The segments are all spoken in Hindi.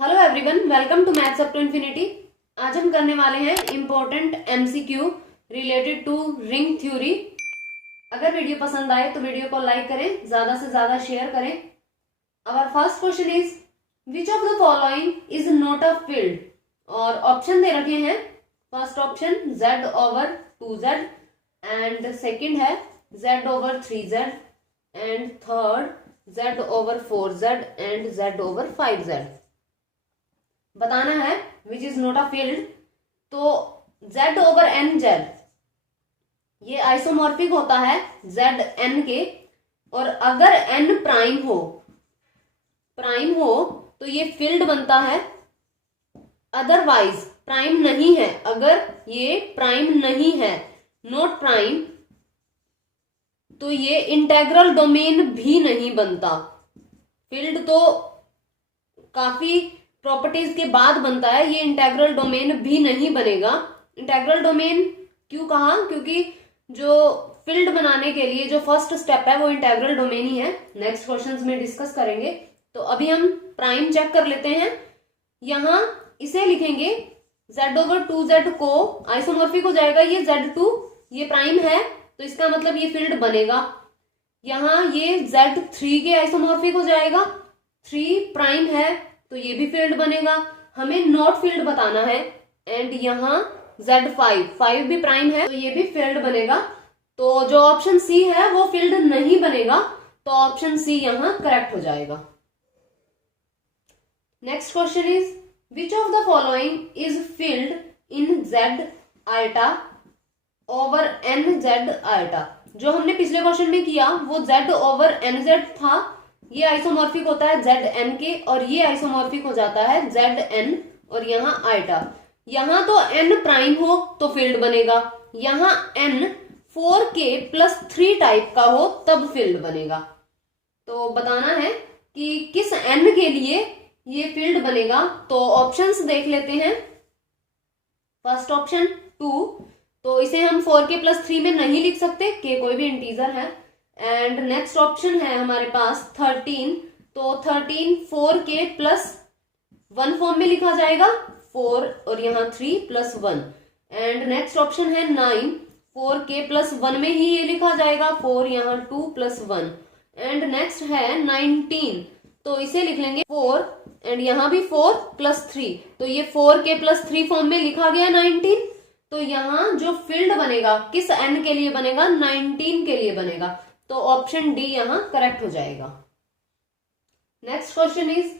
Hello everyone, welcome to maths up to infinity. आज हम करने वाले हैं important MCQ related to ring theory. अगर वीडियो पसंद आए तो वीडियो को लाइक करें, ज्यादा से ज्यादा शेयर करें। Our first question is which of the following is not a field. और ऑप्शन दे रखे हैं। First option z over 2z and second है z over 3z and third z over 4z and z over 5z। बताना है which is not a field. तो z ओवर एन जेड ये आइसोमॉर्फिक होता है z n के, और अगर n प्राइम हो तो ये फील्ड बनता है। अदरवाइज प्राइम नहीं है, अगर ये प्राइम नहीं है, नॉट प्राइम, तो ये इंटेग्रल डोमेन भी नहीं बनता। फील्ड तो काफी प्रॉपर्टीज के बाद बनता है, ये इंटेग्रल डोमेन भी नहीं बनेगा। इंटेग्रल डोमेन क्यों कहा? क्योंकि जो फील्ड बनाने के लिए जो फर्स्ट स्टेप है वो इंटेग्रल डोमेन ही है। नेक्स्ट क्वेश्चंस में डिस्कस करेंगे। तो अभी हम प्राइम चेक कर लेते हैं। यहां इसे लिखेंगे z ओवर 2z को आइसोमॉर्फिक हो जाएगा, ये z2 ये प्राइम है तो इसका मतलब ये फील्ड बनेगा। यहां ये z3 के आइसोमॉर्फिक हो जाएगा, 3 प्राइम है तो ये भी फील्ड बनेगा। हमें नॉट फील्ड बताना है। एंड यहाँ z5 भी प्राइम है तो ये भी फील्ड बनेगा। तो जो ऑप्शन सी है वो फील्ड नहीं बनेगा, तो ऑप्शन सी यहाँ करेक्ट हो जाएगा। Next question is which of the following is field in z iota over n z iota. जो हमने पिछले क्वेश्चन में किया वो z ओवर n z था, ये आइसोमॉर्फिक होता है zn के, और ये आइसोमॉर्फिक हो जाता है zn और यहाँ आइटा। यहाँ तो n प्राइम हो तो फील्ड बनेगा, यहाँ n 4k प्लस 3 टाइप का हो तब फील्ड बनेगा। तो बताना है कि किस n के लिए ये फील्ड बनेगा। तो ऑप्शंस देख लेते हैं। फर्स्ट ऑप्शन 2, तो इसे हम 4k प्लस 3 में नहीं लिख सकते, k कोई भी इंटीजर है। एंड नेक्स्ट ऑप्शन है हमारे पास 13, तो 13 4k प्लस 1 फॉर्म में लिखा जाएगा, 4 और यहाँ 3 प्लस 1। एंड नेक्स्ट ऑप्शन है 9, 4k प्लस 1 में ही ये लिखा जाएगा, 4 यहाँ 2 प्लस 1। एंड नेक्स्ट है 19, तो इसे लिख लेंगे 4 एंड यहाँ भी 4 प्लस 3, तो ये 4k प्लस 3 फॉर्म में लिखा गया 19। तो यहाँ जो फील्ड बनेगा किस n के लिए बनेगा? 19 के लिए बनेगा, तो ऑप्शन डी यहाँ करेक्ट हो जाएगा। Next question is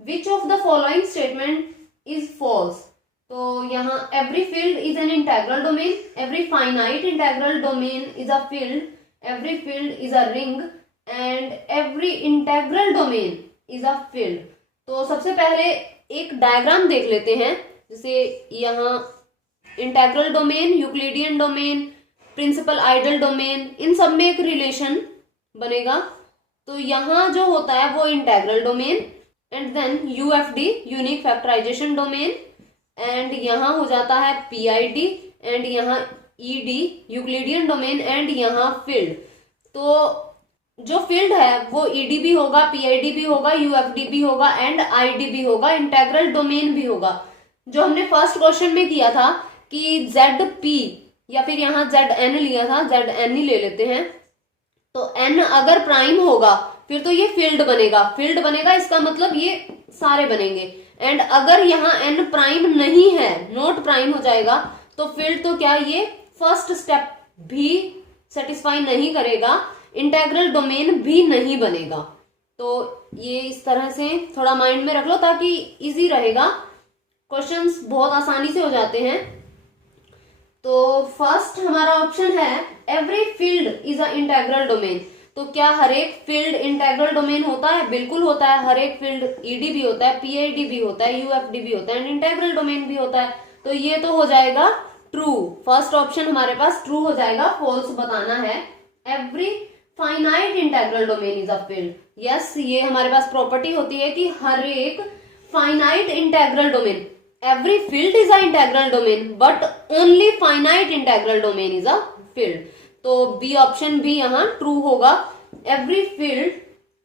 which of the following statement is false. तो यहाँ every field is an integral domain, every finite integral domain is a field, every field is a ring and every integral domain is a field. तो सबसे पहले एक डायग्राम देख लेते हैं। जैसे यहाँ integral domain, Euclidean domain, principal ideal domain, इन सब में एक रिलेशन बनेगा। तो यहाँ जो होता है वो integral domain, and then UFD unique factorisation domain, and यहाँ हो जाता है पीआईडी, एंड यहाँ ईडी यूक्लिडियन डोमेन, एंड यहाँ फील्ड। तो जो फील्ड है वो ईडी भी होगा, पीआईडी भी होगा, यूएफडी भी होगा एंड आईडी भी होगा, इंटेग्रल डोमेन भी होगा। जो हमने फर्स्ट क्वेश्चन में किया था कि ZP या फिर यहाँ ZN लिया था, ZN ही ले लेते हैं। तो N अगर प्राइम होगा फिर तो ये फील्ड बनेगा, फील्ड बनेगा इसका मतलब ये सारे बनेंगे। एंड अगर यहाँ N प्राइम नहीं है, नॉट प्राइम हो जाएगा, तो फील्ड तो क्या ये फर्स्ट स्टेप भी सेटिस्फाई नहीं करेगा, इंटेग्रल डोमेन भी नहीं बनेगा। तो ये इस तरह से थोड़ा माइंड में रख लो ताकि इजी रहेगा, क्वेश्चंस बहुत आसानी से हो जाते हैं। तो फर्स्ट हमारा ऑप्शन है every field is a integral domain. तो क्या हर एक फील्ड इंटेग्रल डोमेन होता है? बिल्कुल होता है। हर एक फील्ड ईडी भी होता है, पीआईडी भी होता है, यूएफडी भी होता है एंड इंटेग्रल डोमेन भी होता है। तो ये तो हो जाएगा ट्रू, फर्स्ट ऑप्शन हमारे पास ट्रू हो जाएगा। फॉल्स बताना है every finite integral domain is a field. Yes, ये हमारे पास प्रॉपर्टी होती है कि हर एक finite integral domain, every field is a integral domain but only finite integral domain is a field। तो बी ऑप्शन भी यहाँ ट्रू होगा। every field,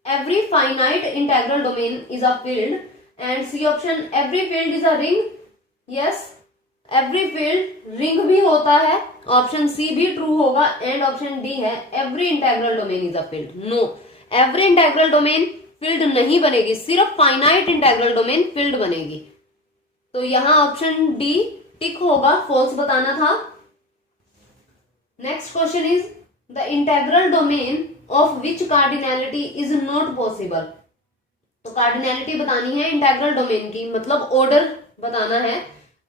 every finite integral domain is a field and C option every field is a ring, yes every field ring भी होता है, ऑप्शन सी भी ट्रू होगा। एंड ऑप्शन डी है every integral domain is a field, no every integral domain field नहीं बनेगी, सिर्फ फाइनाइट इंटेग्रल डोमेन फील्ड बनेगी। तो यहां ऑप्शन डी टिक होगा, फॉल्स बताना था। Next question is the integral domain of which cardinality is not possible. तो कार्डिनैलिटी बतानी है इंटेग्रल डोमेन की, मतलब ऑर्डर बताना है।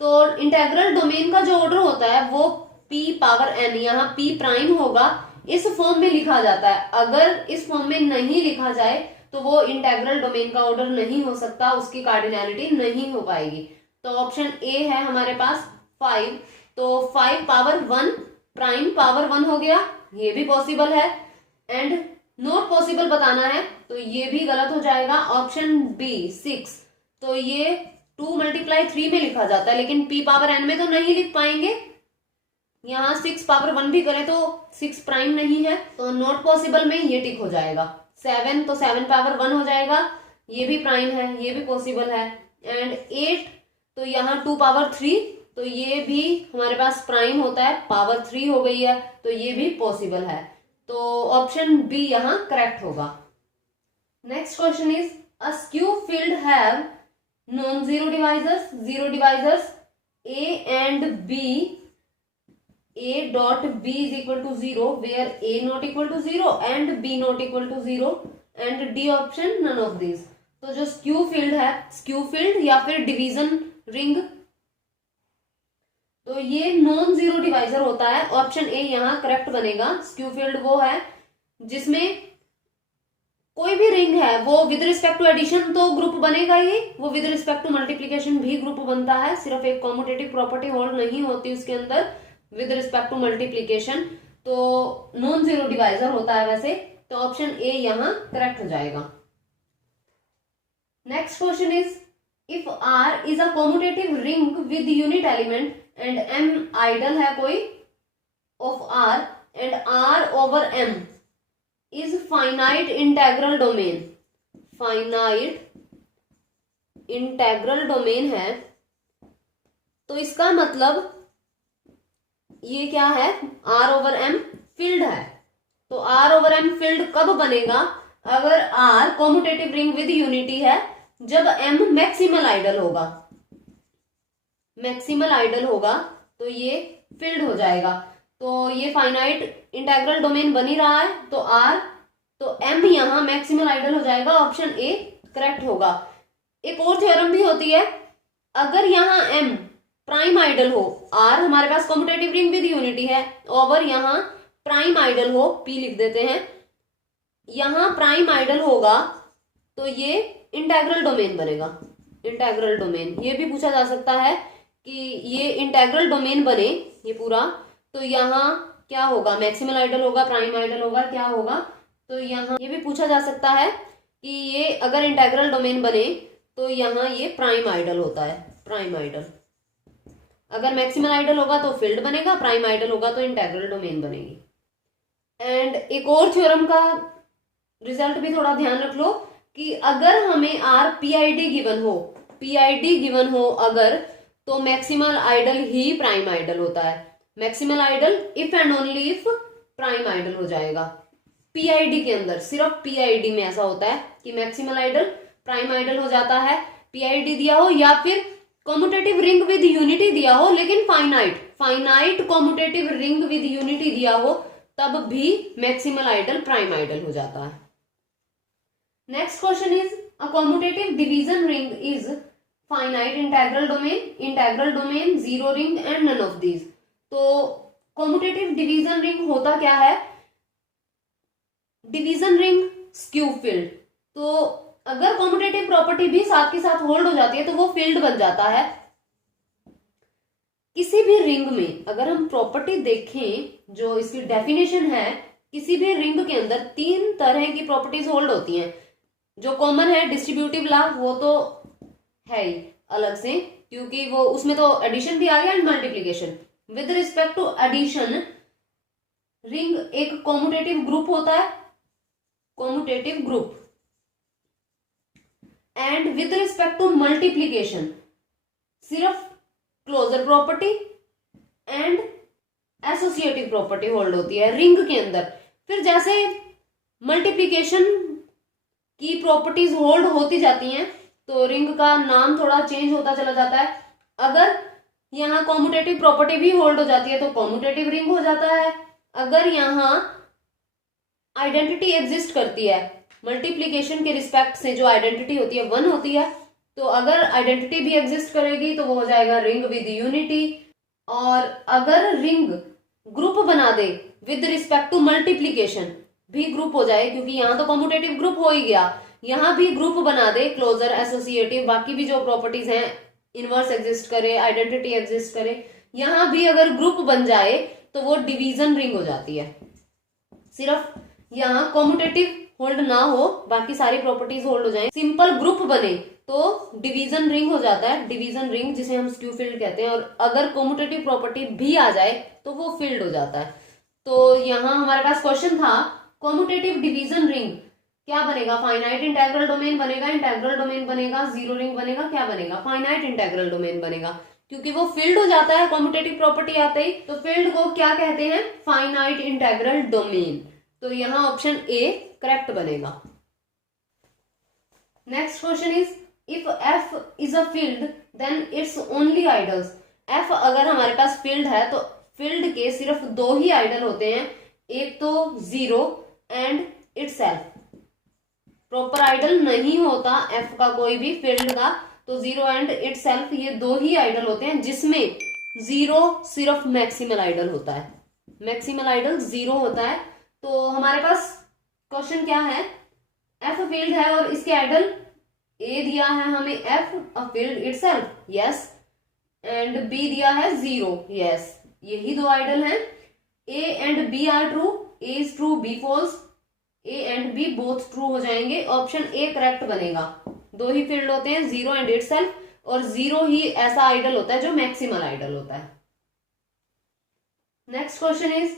तो इंटेग्रल डोमेन का जो ऑर्डर होता है वो p पावर n, यहाँ p प्राइम होगा, इस फॉर्म में लिखा जाता है। अगर इस फॉर्म में नहीं लिखा जाए तो वो इंटेग्रल डोमेन का ऑर्डर नहीं हो सकता, उसकी कार्डिनैलिटी नहीं हो पाएगी। तो ऑप्शन ए है हमारे पास 5, तो 5 पावर 1 प्राइम पावर 1 हो गया, ये भी पॉसिबल है। एंड नॉट पॉसिबल बताना है तो ये भी गलत हो जाएगा। ऑप्शन बी 6, तो ये 2 मल्टीप्लाई 3 में लिखा जाता है, लेकिन p पावर n में तो नहीं लिख पाएंगे। यहाँ 6 पावर 1 भी करें तो 6 प्राइम नहीं है, तो नॉट पॉसिबल में ये टिक हो जाएगा। 7 तो 7 पावर 1 हो जाएगा, ये भी प्राइम है, ये भी पॉसिबल है। एंड 8 तो यहाँ 2 पावर 3, तो ये भी हमारे पास प्राइम होता है, पावर 3 हो गई है, तो ये भी पॉसिबल है। तो ऑप्शन बी यहाँ करेक्ट होगा। Next question is a skew field have non-zero divisors, zero divisors a and b, a dot b is equal to 0 where a not equal to 0 and b not equal to 0 and d option none of these। तो जो स्क्यू फील्ड है, स्क्यू फील्ड या फिर डिवीजन रिंग, तो ये नॉन जीरो डिवाइजर होता है, ऑप्शन ए यहाँ करेक्ट बनेगा। स्क्यू फील्ड वो है जिसमें कोई भी रिंग है वो विद रिस्पेक्ट टू एडिशन तो ग्रुप बनेगा ही, वो विद रिस्पेक्ट टू मल्टीप्लीकेशन भी ग्रुप बनता है, सिर्फ एक कॉम्यूटेटिव प्रॉपर्टी होल्ड नहीं होती उसके अंदर विद रिस्पेक्ट टू मल्टीप्लीकेशन, तो नॉन जीरो डिवाइजर होता है वैसे। तो ऑप्शन ए यहाँ करेक्ट हो जाएगा। Next question is if R is a commutative ring with unit element and M ideal है कोई of R and R over M is finite integral domain, finite integral domain है, तो इसका मतलब ये क्या है, R ओवर M फील्ड है। तो R ओवर M फील्ड कब बनेगा, अगर R commutative ring with unity है, जब M मैक्सिमल आइडल होगा, मैक्सिमल आइडल होगा तो ये फील्ड हो जाएगा। तो ये फाइनाइट इंटेग्रल डोमेन बन ही रहा है, तो R तो M यहाँ मैक्सिमल आइडल हो जाएगा, ऑप्शन ए करेक्ट होगा। एक और थ्योरम भी होती है, अगर यहाँ M प्राइम आइडल हो, R हमारे पास कॉम्यूटेटिव रिंग विद यूनिटी है, ओवर यहाँ प्राइम आइडल हो, P लिख देते हैं, यहाँ प्राइम आइडल होगा तो ये इंटेग्रल डोमेन बनेगा। इंटेग्रल डोमेन ये भी पूछा जा सकता है कि ये इंटेग्रल डोमेन बने ये पूरा, तो यहाँ क्या होगा, मैक्सिमल आइडल होगा, प्राइम आइडल होगा, क्या होगा। तो यहाँ ये भी पूछा जा सकता है कि ये अगर इंटेग्रल डोमेन बने तो यहाँ ये प्राइम आइडल होता है, प्राइम आइडल। अगर मैक्सिमल आइडल होगा तो फील्ड बनेगा, प्राइम आइडल होगा तो इंटेग्रल डोमेन बनेगी। एंड एक और थ्योरम का रिजल्ट भी थोड़ा ध्यान रख लो कि अगर हमें आर पीआईडी गिवन हो, पीआईडी गिवन हो अगर, तो मैक्सिमल आइडल ही प्राइम आइडल होता है। Maximal ideal if and only if prime ideal हो जाएगा। पीआईडी के अंदर, सिर्फ पीआईडी में ऐसा होता है कि मैक्सिमल आइडल प्राइम आइडल हो जाता है। पीआईडी दिया हो या फिर कॉम्यूटेटिव रिंग विद यूनिटी दिया हो, लेकिन finite commutative ring with unity दिया हो, तब भी मैक्सिमल आइडल प्राइम आइडल हो जाता है। Next question is a commutative division ring is finite integral domain, zero ring and none of these. तो कॉम्यूटेटिव डिवीजन रिंग होता क्या है, डिवीजन रिंग स्क्यू फील्ड। तो अगर कॉम्यूटेटिव प्रॉपर्टी भी साथ के साथ होल्ड हो जाती है तो वो फील्ड बन जाता है। किसी भी रिंग में अगर हम प्रॉपर्टी देखें, जो इसकी डेफिनेशन है, किसी भी रिंग के अंदर 3 तरह की प्रॉपर्टीज होल्ड होती हैं। जो कॉमन है डिस्ट्रीब्यूटिव लॉ, वो तो है ही अलग से, क्योंकि वो उसमें तो एडिशन भी आ गया and multiplication. With respect to addition, ring एक कॉम्यूटेटिव ग्रुप होता है, commutative group. And with respect to multiplication सिर्फ closure property and associative property hold होती है रिंग के अंदर। फिर जैसे मल्टीप्लीकेशन की प्रॉपर्टीज होल्ड होती जाती हैं तो रिंग का नाम थोड़ा चेंज होता चला जाता है। अगर यहाँ कॉम्यूटेटिव प्रॉपर्टी भी होल्ड हो जाती है तो कॉम्यूटेटिव रिंग हो जाता है। अगर यहाँ आइडेंटिटी एग्जिस्ट करती है, मल्टीप्लीकेशन के रिस्पेक्ट से जो आइडेंटिटी होती है 1 होती है, तो अगर आइडेंटिटी भी एग्जिस्ट करेगी तो वो हो जाएगा रिंग विद यूनिटी। और अगर रिंग ग्रुप बना दे विद रिस्पेक्ट टू मल्टीप्लीकेशन भी ग्रुप हो जाए, क्योंकि यहाँ तो कॉम्यूटेटिव ग्रुप हो ही गया, यहाँ भी ग्रुप बना दे क्लोजर एसोसिएटिव, बाकी भी जो प्रॉपर्टीज हैं इनवर्स एग्जिस्ट करे, आइडेंटिटी एग्जिस्ट करे, यहाँ भी अगर ग्रुप बन जाए तो वो डिवीजन रिंग हो जाती है। सिर्फ यहाँ कॉम्यूटेटिव होल्ड ना हो, बाकी सारी प्रॉपर्टीज होल्ड हो जाए, सिंपल ग्रुप बने तो डिवीजन रिंग हो जाता है, डिवीजन रिंग जिसे हम स्क्यू फील्ड कहते हैं। और अगर कॉम्यूटेटिव प्रॉपर्टी भी आ जाए तो वो फील्ड हो जाता है। तो यहाँ हमारे पास क्वेश्चन था कॉम्यूटेटिव डिवीजन रिंग क्या बनेगा, फाइनाइट इंटेग्रल डोमेन बनेगा, इंटेग्रल डोमेन बनेगा, जीरो रिंग बनेगा, क्या बनेगा, फाइनाइट इंटेग्रल डोमेन बनेगा, क्योंकि वो फील्ड हो जाता है कॉम्यूटेटिव प्रॉपर्टी आते ही। तो फील्ड को क्या कहते हैं, फाइनाइट इंटेग्रल डोमेन। तो यहाँ ऑप्शन ए करेक्ट बनेगा। Next question is if F is a field then it's only ideals. F अगर हमारे पास फील्ड है तो फील्ड के सिर्फ 2 ही आइडल होते हैं, एक तो zero and itself. Proper ideal नहीं होता F का कोई भी फील्ड का, तो जीरो एंड इटसेल्फ ये 2 ही आइडल होते हैं, जिसमें जीरो सिर्फ मैक्सिमल आइडल होता है, मैक्सिमल आइडल जीरो होता है। तो हमारे पास क्वेश्चन क्या है, F फील्ड है और इसके आइडल A दिया है हमें F a field itself, yes, and B दिया है जीरो, यस, यही 2 आइडल हैं। A and B are true, A is true, B false, A and B both true हो जाएंगे, ऑप्शन ए करेक्ट बनेगा। 2 ही फील्ड होते हैं, जीरो एंड इटसेल्फ, और जीरो ही ऐसा आइडल होता है जो मैक्सिमल आइडल होता है। Next question is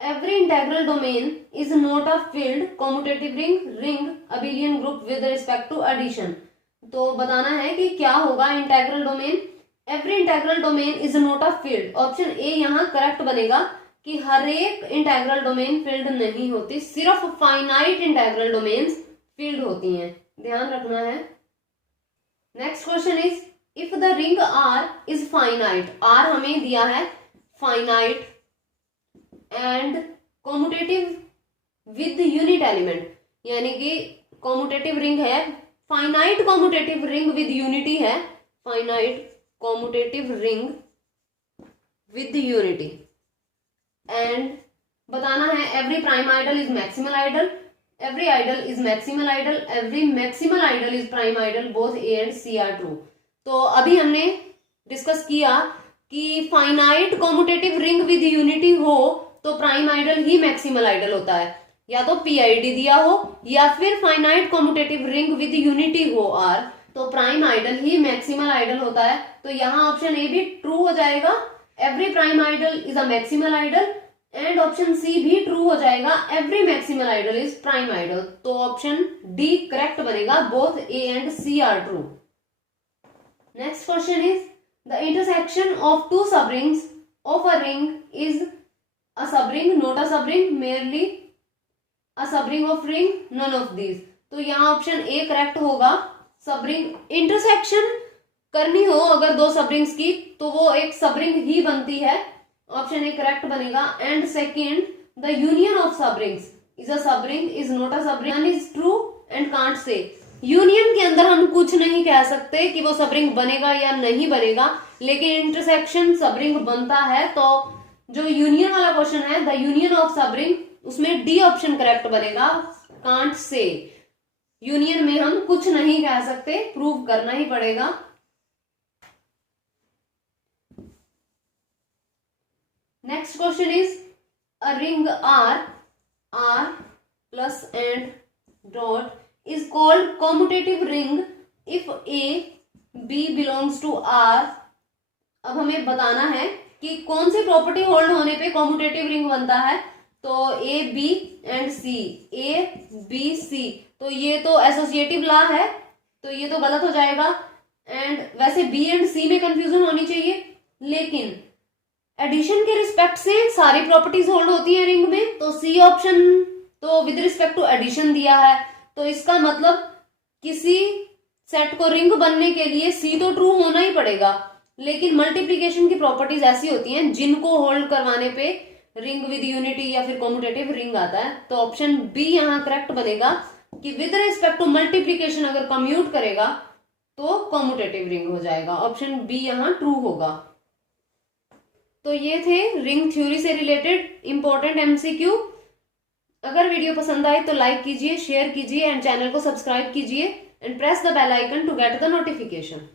every integral domain is not a filled commutative ring abelian group with respect to addition। तो बताना है कि क्या होगा integral domain. every integral domain is not a filled, option A यहाँ करेक्ट बनेगा कि हर एक इंटेग्रल डोमेन फील्ड नहीं होती, सिर्फ फाइनाइट इंटेग्रल डोमेन्स फील्ड होती हैं, ध्यान रखना है। Next question is if the ring R is finite, R हमें दिया है finite and commutative with unit element, यानी कि कॉम्यूटेटिव रिंग है, finite commutative ring with unity है, finite commutative ring with unity. And बताना है every prime ideal is maximal ideal, every ideal is maximal ideal, every maximal ideal is prime ideal, both A and C are true. तो अभी हमने डिस्कस किया कि finite commutative ring with unity हो तो प्राइम आइडल ही मैक्सिमल आइडल होता है, या तो पीआईडी दिया हो या फिर finite commutative ring with unity हो आर, तो प्राइम आइडल ही मैक्सिमल आइडल होता है। तो यहाँ ऑप्शन ए भी ट्रू हो जाएगा, every prime ideal is a maximal ideal, and option C भी ट्रू हो जाएगा, every maximal ideal is prime ideal. तो ऑप्शन डी करेक्ट बनेगा, both A and C are true. Next question is the intersection of 2 subrings of a ring is a subring, not a subring, merely a subring of ring, none of these। तो यहाँ ऑप्शन ए करेक्ट होगा, सबरिंग इंटरसेक्शन करनी हो अगर 2 सब्रिंग्स की तो वो एक सबरिंग ही बनती है, ऑप्शन ए करेक्ट बनेगा। And second the union of subrings is a subring, is not a subring, none is true and can't say. Union के अंदर हम कुछ नहीं कह सकते कि वो सबरिंग बनेगा या नहीं बनेगा, लेकिन इंटरसेक्शन सबरिंग बनता है। तो जो यूनियन वाला क्वेश्चन है, द यूनियन ऑफ सबरिंग, उसमें डी ऑप्शन करेक्ट बनेगा, कांट से। यूनियन में हम कुछ नहीं कह सकते, प्रूव करना ही पड़ेगा। Next question is a ring R plus and dot is called commutative ring if A B belongs to R। अब हमें बताना है कि कौन सी प्रॉपर्टी होल्ड होने पे कॉम्यूटेटिव रिंग बनता है। तो A B and C, A B C, तो ये तो एसोसिएटिव लॉ है, तो ये तो गलत हो जाएगा। एंड वैसे बी एंड सी में कंफ्यूजन होनी चाहिए, लेकिन एडिशन के रिस्पेक्ट से सारी प्रॉपर्टीज होल्ड होती है रिंग में, तो सी ऑप्शन तो विद रिस्पेक्ट टू एडिशन दिया है, तो इसका मतलब किसी सेट को रिंग बनने के लिए सी तो ट्रू होना ही पड़ेगा। लेकिन मल्टीप्लीकेशन की प्रॉपर्टीज ऐसी होती हैं जिनको होल्ड करवाने पे रिंग विद यूनिटी या फिर कॉम्यूटेटिव रिंग आता है। तो ऑप्शन बी यहाँ करेक्ट बनेगा कि विद रिस्पेक्ट टू मल्टीप्लीकेशन अगर कम्यूट करेगा तो कॉम्यूटेटिव रिंग हो जाएगा। ऑप्शन बी यहाँ ट्रू होगा। तो ये थे रिंग थ्योरी से रिलेटेड इंपॉर्टेंट एमसीक्यू। अगर वीडियो पसंद आए तो लाइक कीजिए, शेयर कीजिए एंड चैनल को सब्सक्राइब कीजिए and press the bell icon to get the notification.